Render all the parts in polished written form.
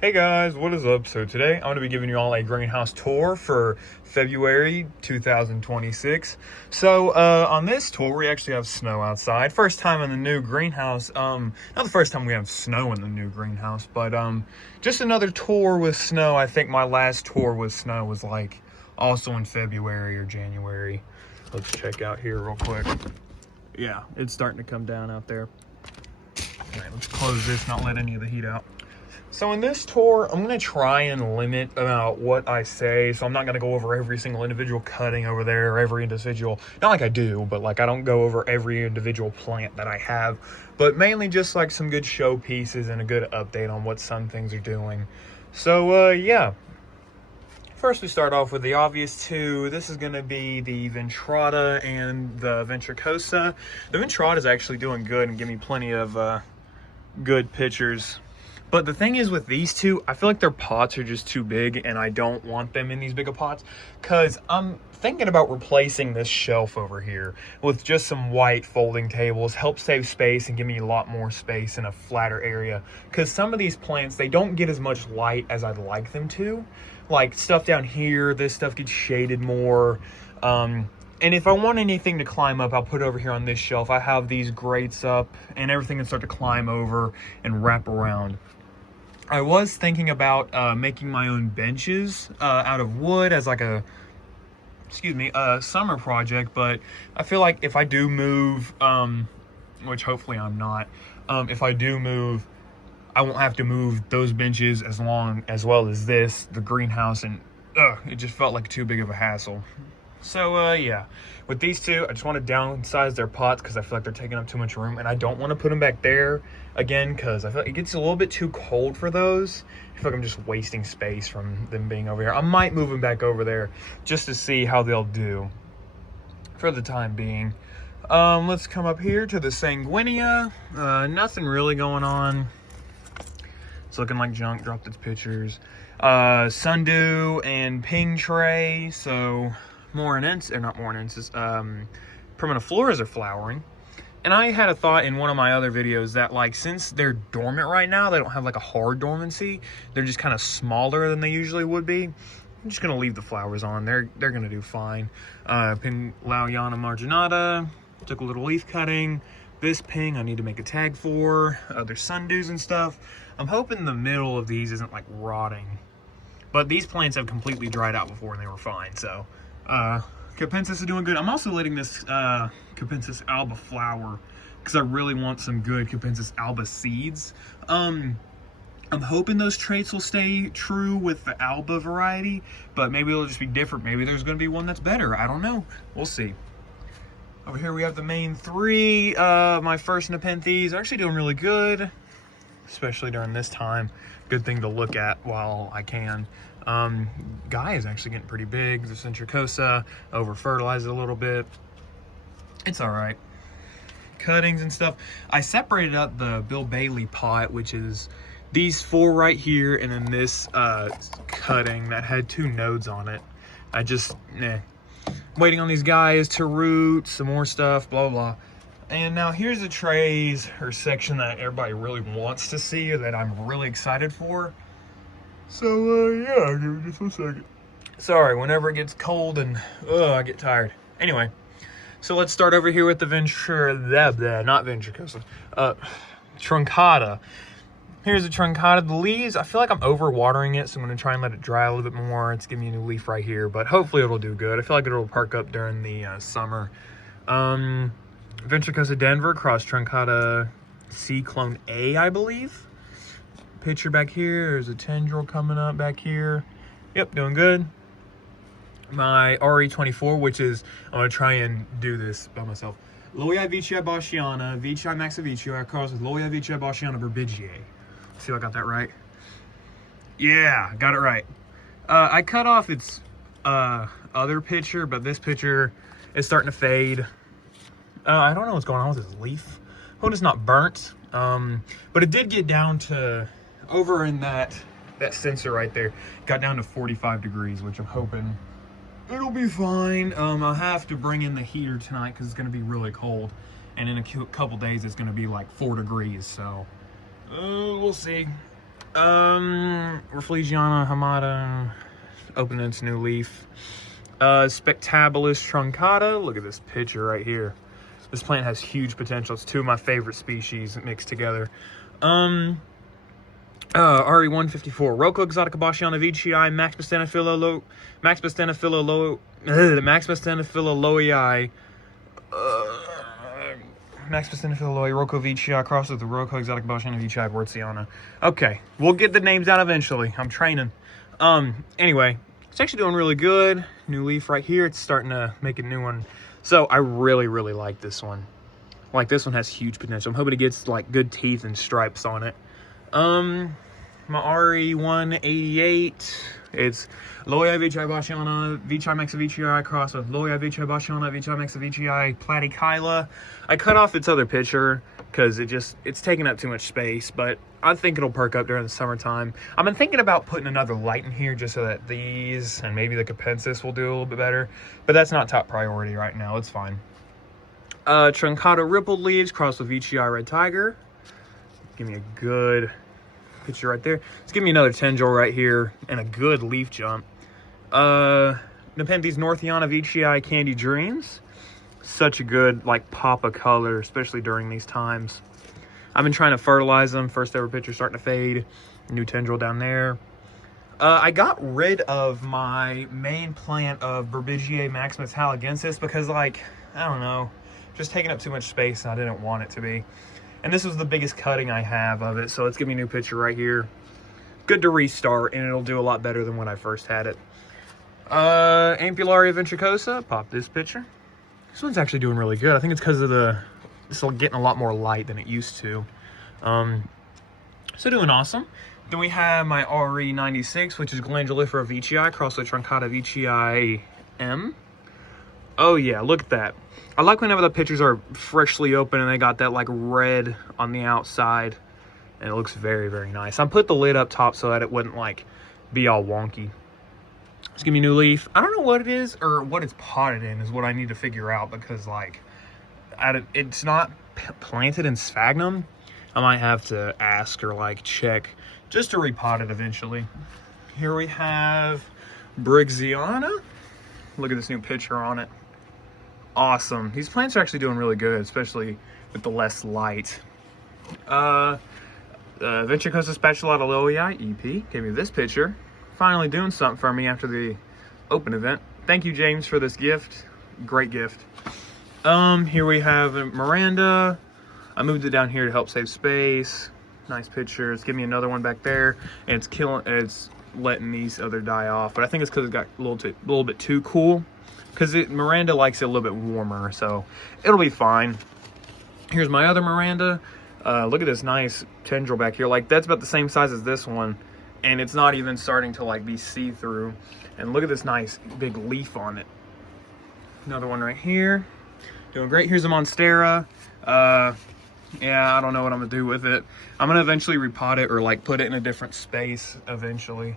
Hey guys, what is up? So today I'm going to be giving you all a greenhouse tour for February 2026. So on this tour we actually have snow outside. First time in the new greenhouse. Not the first time we have snow in the new greenhouse, but just another tour with snow. I think my last tour with snow was like also in February or January. Let's check out here real quick. Yeah, it's starting to come down out there. All right, let's close this, not let any of the heat out. So in this tour, I'm going to try and limit about what I say. So I'm not going to go over every single individual cutting over there or every individual, not like I do, but like I don't go over every individual plant that I have, but mainly just like some good show pieces and a good update on what some things are doing. So yeah. First, we start off with the obvious two. This is going to be the Ventrata and the Ventricosa. The Ventrata is actually doing good and giving me plenty of good pictures. But the thing is with these two, I feel like their pots are just too big and I don't want them in these bigger pots because I'm thinking about replacing this shelf over here with just some white folding tables, help save space and give me a lot more space in a flatter area. Because some of these plants, they don't get as much light as I'd like them to. Like stuff down here, this stuff gets shaded more. And if I want anything to climb up, I'll put it over here on this shelf. I have these grates up and everything can start to climb over and wrap around. I was thinking about making my own benches out of wood as like a summer project, but I feel like if I do move, which hopefully I'm not, if I do move, I won't have to move those benches as well as the greenhouse, and it just felt like too big of a hassle. So yeah, with these two, I just want to downsize their pots because I feel like they're taking up too much room, and I don't want to put them back there again because I feel like it gets a little bit too cold for those. I feel like I'm just wasting space from them being over here. I might move them back over there just to see how they'll do for the time being. Let's come up here to the Sanguinea. Nothing really going on. It's looking like junk. Dropped its pictures. Sundew and Ping Tray. So Primifloras are flowering. And I had a thought in one of my other videos that like since they're dormant right now, they don't have like a hard dormancy, they're just kind of smaller than they usually would be. I'm just gonna leave the flowers on. They're gonna do fine. Pinlaoyana marginata, took a little leaf cutting. This Ping I need to make a tag for. Other sundews and stuff. I'm hoping the middle of these isn't like rotting. But these plants have completely dried out before and they were fine, so Capensis is doing good. I'm also letting this Capensis alba flower because I really want some good Capensis alba seeds. I'm hoping those traits will stay true with the alba variety, but maybe it'll just be different. Maybe there's going to be one that's better. I don't know. We'll see. Over here we have the main three. My first Nepenthes are actually doing really good, especially during this time. Good thing to look at while I can. Guy is actually getting pretty big. The Ventricosa over fertilized a little bit. It's all right. Cuttings and stuff. I separated up the Bill Bailey pot, which is these four right here, and then this cutting that had two nodes on it. Waiting on these guys to root, some more stuff, blah, blah. And now here's the trays or section that everybody really wants to see or that I'm really excited for. So, yeah, give me just 1 second. Sorry, whenever it gets cold and I get tired. Anyway, so let's start over here with the Truncata. Here's the Truncata. The leaves, I feel like I'm over watering it, so I'm going to try and let it dry a little bit more. It's giving me a new leaf right here, but hopefully it'll do good. I feel like it'll perk up during the summer. Ventricosa Denver, cross Truncata C Clone A, I believe. Picture back here. There's a tendril coming up back here. Yep, doing good. My RE24, which is, I'm going to try and do this by myself. Loyia Veitchii bachiana, Veitchii maxavicii, I cross with Loyia Veitchii bachiana Burbigiae. See if I got that right. Yeah, got it right. I cut off its other picture, but this picture is starting to fade. I don't know what's going on with this leaf. Hope it's not burnt. But it did get down to over in that sensor right there. Got down to 45 degrees, which I'm hoping it'll be fine. I'll have to bring in the heater tonight because it's going to be really cold. And in a couple days, it's going to be like 4 degrees. So we'll see. Rafflesia Hamada, opening its new leaf. Spectabilis truncata. Look at this picture right here. This plant has huge potential. It's two of my favorite species mixed together. RE154, Rocco Exotica Bachiana Vici, Max Bastenophylloloi, Max Bastenophylloloi, Rocco Vici, crossed with the Rocco Exotica Bachiana Vici Edwardsiana. Okay, we'll get the names out eventually. I'm training. Anyway, it's actually doing really good. New leaf right here. It's starting to make a new one. So I really, really like this one. Like, this one has huge potential. I'm hoping it gets like good teeth and stripes on it. My RE188, it's Loya Vici Bachiana, Vici Maxa Vici cross with Loya Vici Bachiana, Vici Maxa Vici Platykyla. I cut off its other picture because it's taking up too much space, but I think it'll perk up during the summertime. I've been thinking about putting another light in here just so that these and maybe the Capensis will do a little bit better, but that's not top priority right now. It's fine. Truncata Rippled Leaves crossed with Vici Red Tiger. Give me a good picture right there. Let's give me another tendril right here and a good leaf jump. Nepenthes Northiana Vici Candy Dreams. Such a good like pop of color, especially during these times. I've been trying to fertilize them. First ever picture starting to fade. New tendril down there. I got rid of my main plant of Berbigiae Maximus Haligensis because, like, I don't know, just taking up too much space and I didn't want it to be. And this was the biggest cutting I have of it, so let's give me a new picture right here. Good to restart, and it'll do a lot better than when I first had it. Ampullaria ventricosa, pop this picture. This one's actually doing really good. I think it's because of it's getting a lot more light than it used to. So doing awesome. Then we have my RE96, which is Glandulifera Vici, crossed with Truncata Vici M. Oh yeah, look at that. I like whenever the pictures are freshly open and they got that like red on the outside, and it looks very, very nice. I put the lid up top so that it wouldn't like be all wonky. Let's give me a new leaf. I don't know what it is or what it's potted in is what I need to figure out, because like it's not planted in sphagnum. I might have to ask or like check just to repot it eventually. Here we have Brixiana. Look at this new picture on it. Awesome. These plants are actually doing really good, especially with the less light. Ventricosa Spatulata Loei EP gave me this picture. Finally doing something for me after the open event. Thank you, James, for this gift. Great gift. Here we have Miranda. I moved it down here to help save space. Nice pictures. Give me another one back there. And it's letting these other die off, but I think it's because it got a little bit too cool. Because Miranda likes it a little bit warmer, so it'll be fine. Here's my other Miranda. Look at this nice tendril back here. Like, that's about the same size as this one, and it's not even starting to like be see-through. And look at this nice big leaf on it. Another one right here. Doing great. Here's a Monstera. Yeah, I don't know what I'm gonna do with it. I'm gonna eventually repot it or like put it in a different space eventually.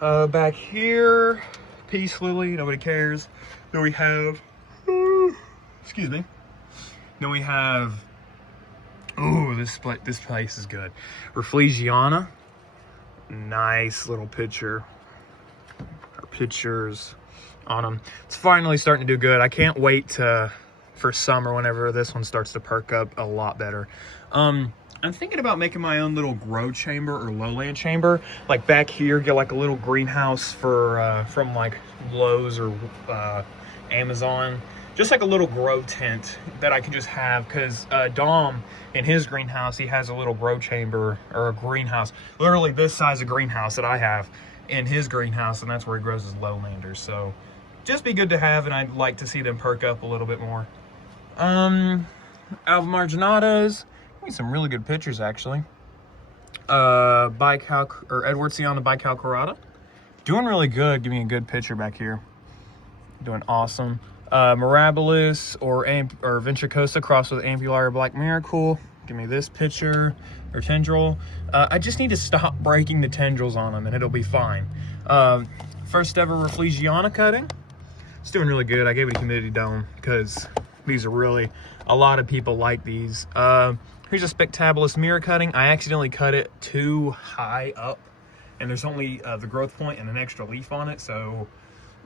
Back here, Peace Lily, nobody cares. Then we have, excuse me. Then we have, ooh, this place is good. Rafflesiana, nice little picture. Our pictures on them. It's finally starting to do good. I can't wait for summer whenever this one starts to perk up a lot better. I'm thinking about making my own little grow chamber or lowland chamber. Like back here, get like a little greenhouse for from like Lowe's or Amazon. Just like a little grow tent that I can just have, because Dom in his greenhouse, he has a little grow chamber or a greenhouse, literally this size of greenhouse that I have in his greenhouse, and that's where he grows his lowlanders. So just be good to have, and I'd like to see them perk up a little bit more. Alvamarginatas, some really good pictures actually. Edwardsiana Bicalcorata, doing really good. Give me a good picture back here. Doing awesome. Mirabilis or Ventricosa crossed with Ampullaria Black Miracle. Give me this picture or tendril. I just need to stop breaking the tendrils on them and it'll be fine. First ever Rafflesiana cutting. It's doing really good. I gave it a humidity dome because these are really, a lot of people like these. Here's a Spectabilis mirror cutting. I accidentally cut it too high up, and there's only the growth point and an extra leaf on it, so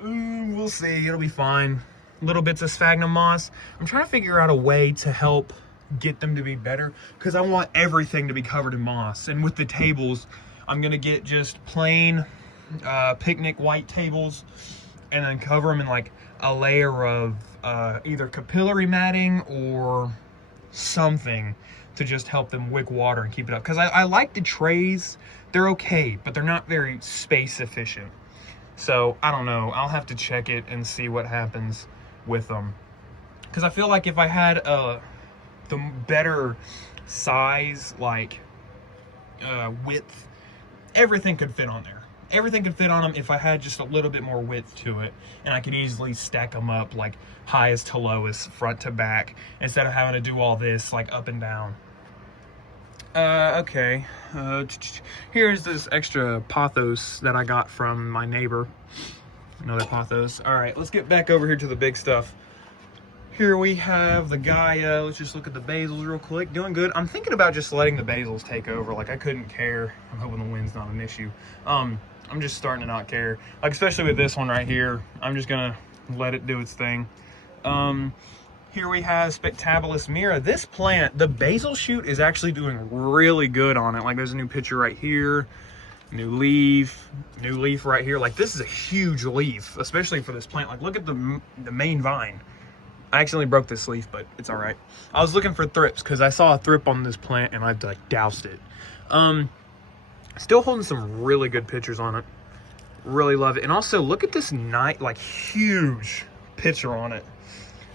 we'll see. It'll be fine. Little bits of sphagnum moss. I'm trying to figure out a way to help get them to be better, because I want everything to be covered in moss. And with the tables, I'm gonna get just plain picnic white tables, and then cover them in like a layer of either capillary matting or something to just help them wick water and keep it up. Because I like the trays. They're okay, but they're not very space efficient. So I don't know, I'll have to check it and see what happens with them. Because I feel like if I had the better size, like width, everything could fit on there. Everything could fit on them if I had just a little bit more width to it, and I could easily stack them up like highest to lowest, front to back, instead of having to do all this like up and down. Okay, here's this extra pothos that I got from my neighbor. Another pothos. All right, let's get back over here to the big stuff. Here we have the Gaia. Let's just look at the basils real quick. Doing good. I'm thinking about just letting the basils take over. Like, I couldn't care. I'm hoping the wind's not an issue. I'm just starting to not care. Like, especially with this one right here. I'm just gonna let it do its thing. Here we have Spectabilis mira. This plant, the basil shoot is actually doing really good on it. Like, there's a new picture right here. New leaf right here. Like, this is a huge leaf, especially for this plant. Like, look at the main vine. I accidentally broke this leaf, but it's all right. I was looking for thrips because I saw a thrip on this plant and I've like doused it. Still holding some really good pictures on it. Really love it. And also look at this like huge picture on it.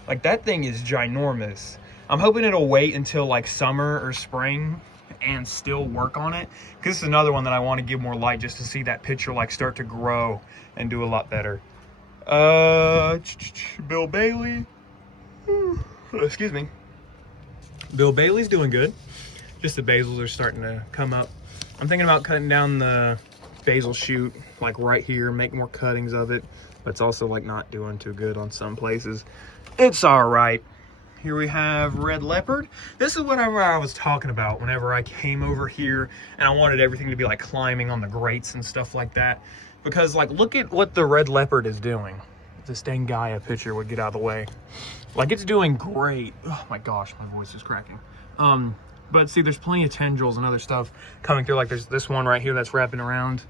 Like, that thing is ginormous. I'm hoping it'll wait until like summer or spring and still work on it, because this is another one that I want to give more light just to see that picture like start to grow and do a lot better. Bill Bailey. Excuse me. Bill Bailey's doing good. Just the basils are starting to come up. I'm thinking about cutting down the basil shoot like right here, make more cuttings of it, but it's also like not doing too good on some places. It's all right. Here we have Red Leopard. This is whatever I was talking about whenever I came over here and I wanted everything to be like climbing on the grates and stuff like that, because like look at what the Red Leopard is doing. If this dang Gaia picture would get out of the way. Like, it's doing great. Oh my gosh, my voice is cracking. But see, there's plenty of tendrils and other stuff coming through. Like, there's this one right here that's wrapping around.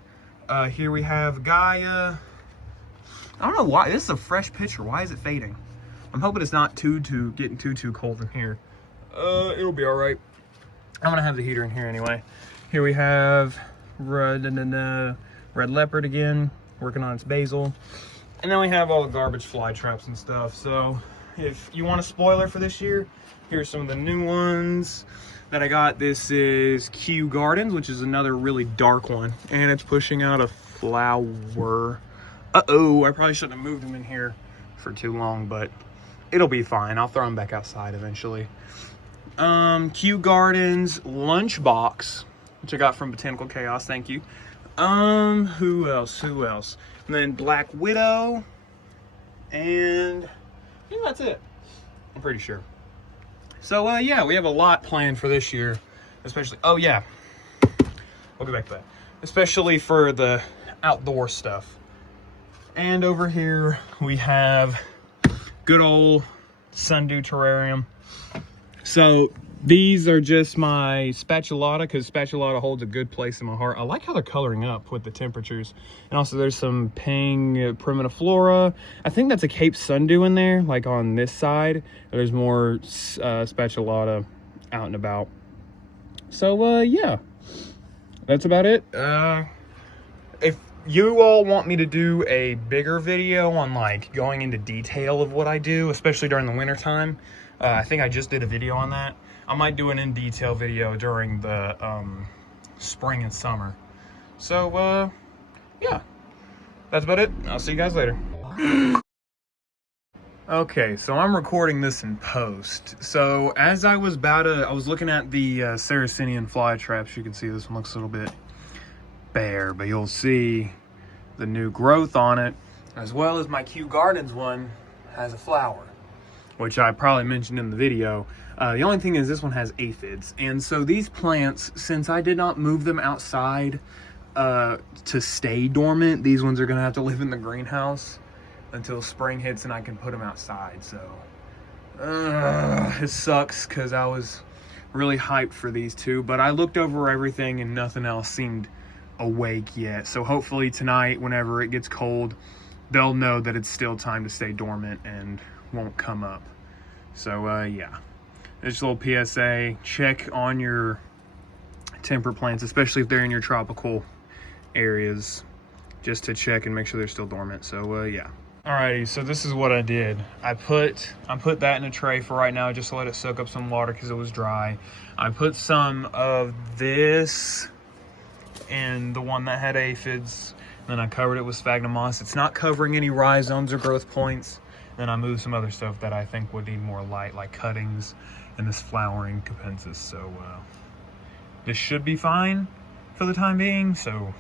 Here we have Gaia. I don't know why. This is a fresh picture. Why is it fading? I'm hoping it's not getting too cold in here. It'll be all right. I'm gonna have the heater in here anyway. Here we have Red Leopard again, working on its basil. And then we have all the garbage fly traps and stuff. So if you want a spoiler for this year, here's some of the new ones that I got. This is Kew Gardens, which is another really dark one, and it's pushing out a flower. Uh-oh, I probably shouldn't have moved them in here for too long, but it'll be fine. I'll throw them back outside eventually. Kew Gardens Lunchbox, which I got from Botanical Chaos, thank you. Who else? And then Black Widow, and I think that's it. I'm pretty sure. So, yeah, we have a lot planned for this year, especially, oh yeah, we'll get back to that. Especially for the outdoor stuff. And over here, we have good old Sundew Terrarium. So, these are just my spatulata, because spatulata holds a good place in my heart. I like how they're coloring up with the temperatures. And also there's some Pang Primiflora. I think that's a Cape Sundew in there, like on this side. There's more spatulata out and about. So, yeah, that's about it. If you all want me to do a bigger video on like going into detail of what I do, especially during the winter time, I think I just did a video on that. I might do an in-detail video during the spring and summer. So, yeah, that's about it. I'll see you guys later. Okay, so I'm recording this in post. So as I was looking at the Saracenian fly traps. You can see this one looks a little bit bare, but you'll see the new growth on it, as well as my Kew Gardens one has a flower, which I probably mentioned in the video. The only thing is this one has aphids. And so these plants, since I did not move them outside to stay dormant, these ones are gonna have to live in the greenhouse until spring hits and I can put them outside. So it sucks because I was really hyped for these two, but I looked over everything and nothing else seemed awake yet. So hopefully tonight, whenever it gets cold, they'll know that it's still time to stay dormant and won't come up. So yeah, just a little PSA, check on your temperate plants, especially if they're in your tropical areas, just to check and make sure they're still dormant. So yeah. Alrighty, so this is what I did. I put that in a tray for right now, just to let it soak up some water because it was dry. I put some of this in the one that had aphids. Then I covered it with sphagnum moss. It's not covering any rhizomes or growth points. Then I moved some other stuff that I think would need more light, like cuttings and this flowering capensis. So this should be fine for the time being. So